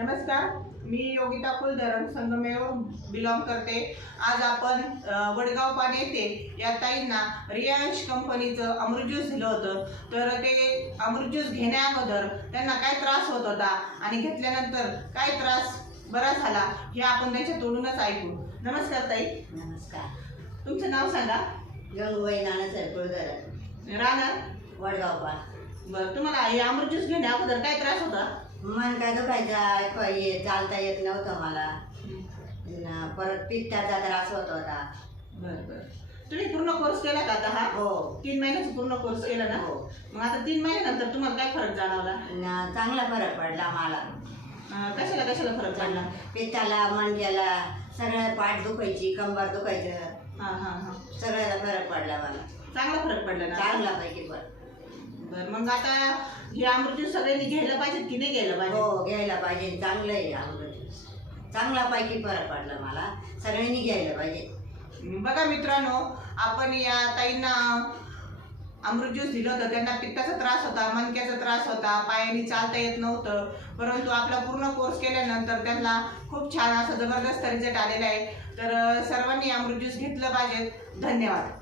नमस्कार, मी योगिता कुलधरण संगमेवरून बिलॉंग करते। आज आपण वडगाव पान येथे या ताईंना रियांश कंपनीचं अमृत ज्यूस दिलं होतं। तर ते अमृत ज्यूस घेण्या अगोदर त्यांना काय त्रास होत होता आणि घेतल्यानंतर काय त्रास बरा झाला हे आपण त्यांच्या तोंडूनच ऐकू। नमस्कार ताई। नमस्कार। तुमचं नाव सांगा। गंगूबाई नानासाहेब कुलधरण, राहणार वडगाव पान। बरं, तुम्हाला हे अमृत ज्यूस घेण्या अगोदर काय त्रास होता? मन काय दुखायचा, चालता येत नव्हतं मला, परत पित्ताचा त्रास होत होता। बरं बरं, तुम्ही पूर्ण कोर्स केला का आता? हा हो, 3 महिन्याचा पूर्ण कोर्स केला ना? हो। मग आता 3 महिन्यानंतर तुम्हाला काय फरक जाणवला? चांगला फरक पडला मला। कशाला कशाला फरक पडला? पित्ताला, मणक्याला, सगळं पाठ दुखायची, कंबर दुखायचं, हां हां हां, सगळ्याला फरक पडला मला। चांगला फरक पडला ना? चांगला पैकी फरक। बरं, मग आता हे अमृत ज्यूस सगळ्यांनी घ्यायला पाहिजे की नाही घ्यायला पाहिजे? हो, घ्यायला पाहिजे। चांगलं आहे अमृत ज्यूस, चांगला पैकी फरक पडला मला, सगळ्यांनी घ्यायला पाहिजे। बघा मित्रांनो, आपण या ताईंना अमृत ज्यूस दिलं होतं। त्यांना पित्ताचा त्रास होता, मणक्याचा त्रास होता, पायाने चालता येत नव्हतं, परंतु आपला पूर्ण कोर्स केल्यानंतर त्यांना खूप छान असा जबरदस्त रिझल्ट आलेला आहे। तर सर्वांनी अमृत ज्यूस घेतलं पाहिजे। धन्यवाद।